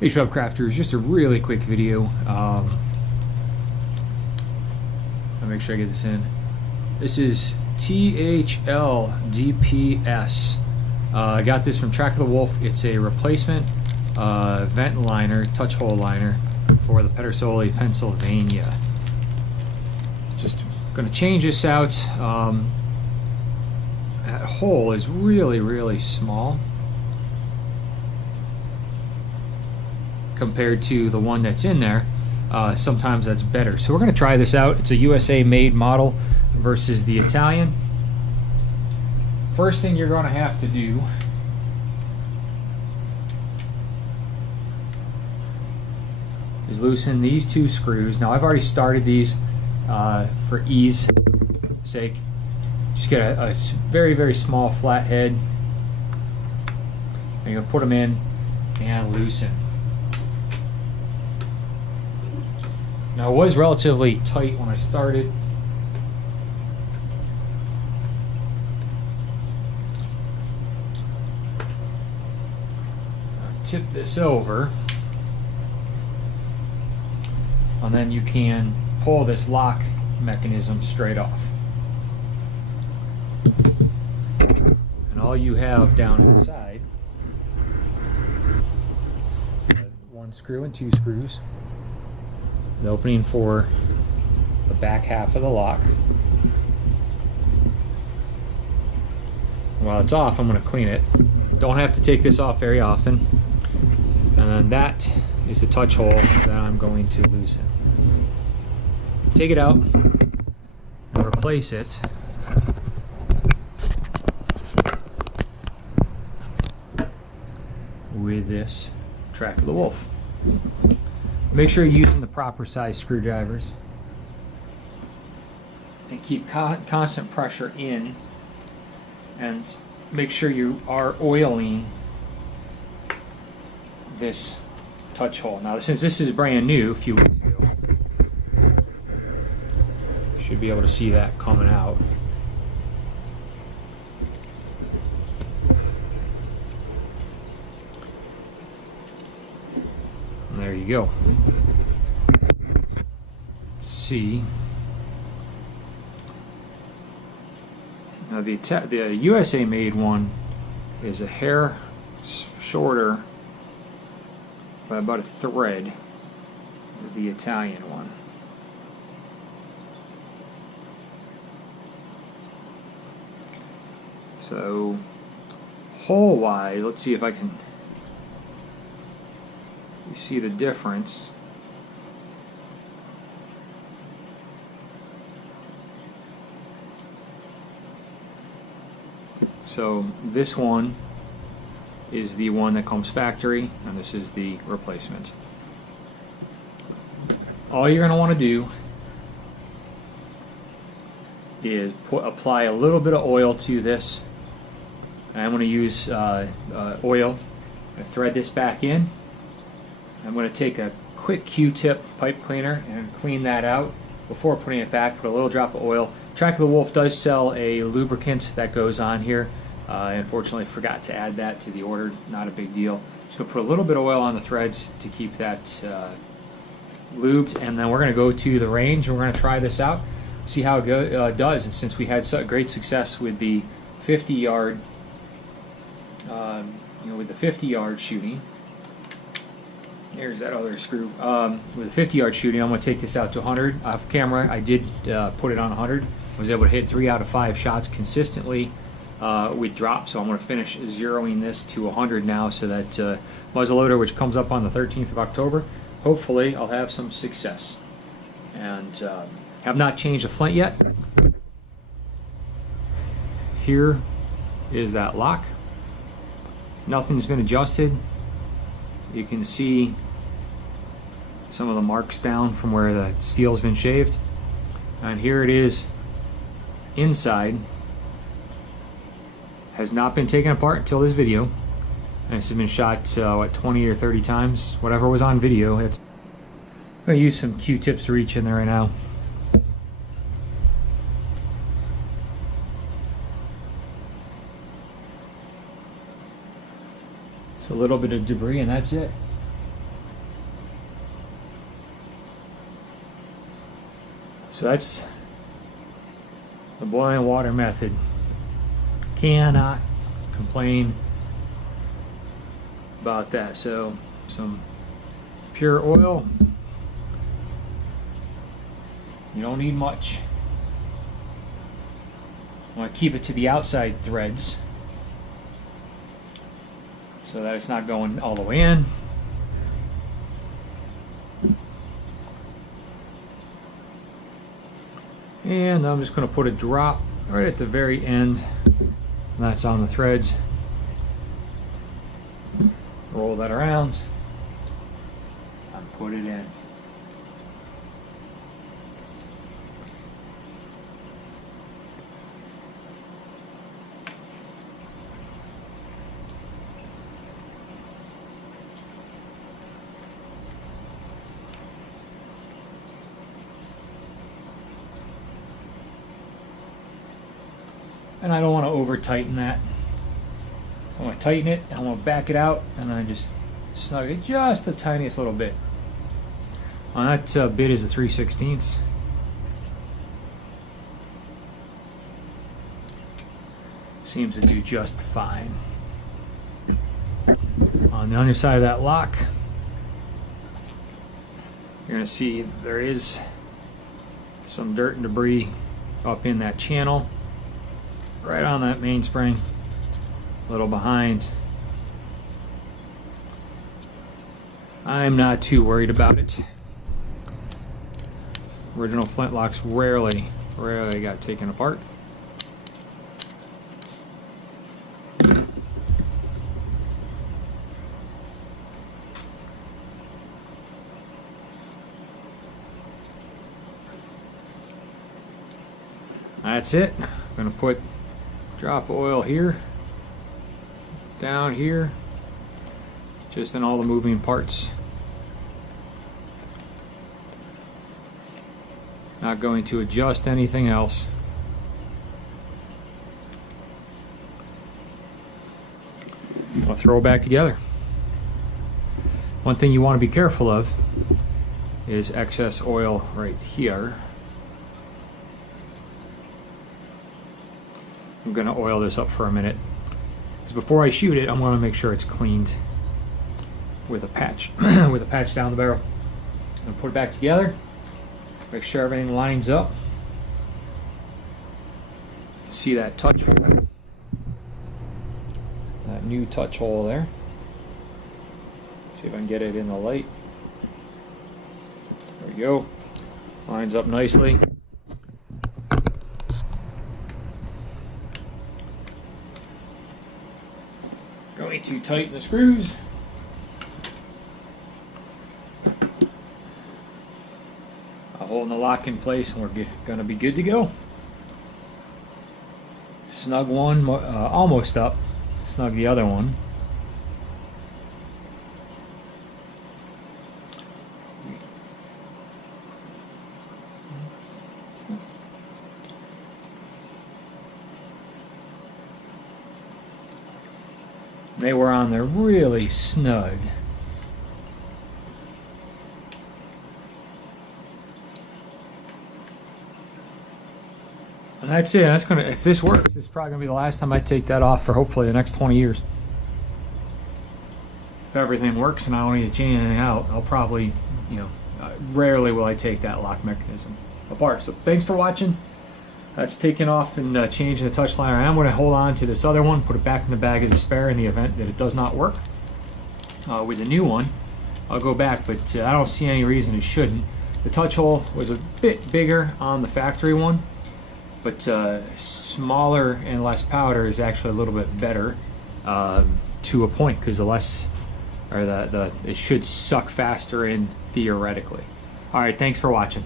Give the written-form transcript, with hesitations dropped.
Hey Shop Crafters, just a really quick video. I'll make sure I get this in. This is THL-DPS. I got this from Track of the Wolf. It's a replacement vent liner, touch hole liner for the Pedersoli, Pennsylvania. Just going to change this out. That hole is really small compared to the one that's in there. Sometimes that's better. So we're going to try this out. It's a USA made model versus the Italian. First thing you're going to have to do is loosen these two screws. Now I've already started these for ease sake. Just get a very small flat head. And you're going to put them in and loosen. Now it was relatively tight when I started. I'll tip this over, and then you can pull this lock mechanism straight off. And all you have down inside, one screw and two screws. The opening for the back half of the lock. While it's off, I'm going to clean it. Don't have to take this off very often. And then that is the touch hole that I'm going to loosen. Take it out and replace it with this Track of the Wolf. Make sure you're using the proper size screwdrivers and keep constant pressure in, and make sure you are oiling this touch hole. Now since this is brand new, a few weeks ago, you should be able to see that coming out. And there you go. Let's see. Now the USA made one is a hair shorter by about a thread of the Italian one. So hole wise, let's see if I can see the difference. So this one is the one that comes factory, and this is the replacement. All you're going to want to do is apply a little bit of oil to this. And I'm going to use oil and thread this back in. I'm going to take a quick Q-tip pipe cleaner and clean that out before putting it back. Put a little drop of oil. Track of the Wolf does sell a lubricant that goes on here. I unfortunately forgot to add that to the order. Not a big deal. Just going to put a little bit of oil on the threads to keep that lubed, and then we're going to go to the range and we're going to try this out, see how it does. And since we had great success with the 50-yard, with the 50-yard shooting. There's that other screw. With the 50-yard shooting, I'm going to take this out to 100. Off camera, I did put it on 100. I was able to hit 3 out of 5 shots consistently with drop, so I'm going to finish zeroing this to 100 now, so that muzzleloader, which comes up on the 13th of October, hopefully I'll have some success. And have not changed the flint yet. Here is that lock. Nothing's been adjusted. You can see some of the marks down from where the steel's been shaved. And here it is inside. Has not been taken apart until this video. And this has been shot, what, 20 or 30 times? Whatever was on video. I'm going to use some Q-tips to reach in there right now. Just a little bit of debris and that's it. So that's the boiling water method. Cannot complain about that. So some pure oil. You don't need much. I want to keep it to the outside threads so that it's not going all the way in. And I'm just going to put a drop right at the very end. And that's on the threads. Roll that around and put it in. And I don't want to over tighten that. I want to tighten it, and I want to back it out, and I just snug it just the tiniest little bit. On that bit is a 3/16. Seems to do just fine. On the underside of that lock, you're going to see there is some dirt and debris up in that channel. Right on that mainspring, a little behind. I'm not too worried about it. Original flintlocks rarely got taken apart. That's it. I'm going to put drop of oil here, down here, just in all the moving parts. Not going to adjust anything else. I'll throw it back together. One thing you want to be careful of is excess oil right here. I'm going to oil this up for a minute, because before I shoot it, I'm going to make sure it's cleaned with a patch, with a patch down the barrel. And put it back together. Make sure everything lines up. See that touch hole there? That new touch hole there. See if I can get it in the light. There we go. Lines up nicely. Going to tighten the screws. I'll hold the lock in place, and we're gonna be good to go. Snug one, almost up. Snug the other one. They were on there really snug. And that's it. That's gonna. If this works, this is probably gonna be the last time I take that off for hopefully the next 20 years. If everything works and I don't need to change anything out, I'll probably, rarely will I take that lock mechanism apart. So thanks for watching. That's taking off and changing the touch liner. I'm going to hold on to this other one, put it back in the bag as a spare in the event that it does not work. With the new one, I'll go back, but I don't see any reason it shouldn't. The touch hole was a bit bigger on the factory one, but smaller and less powder is actually a little bit better to a point, because the less, or it should suck faster in theoretically. All right, thanks for watching.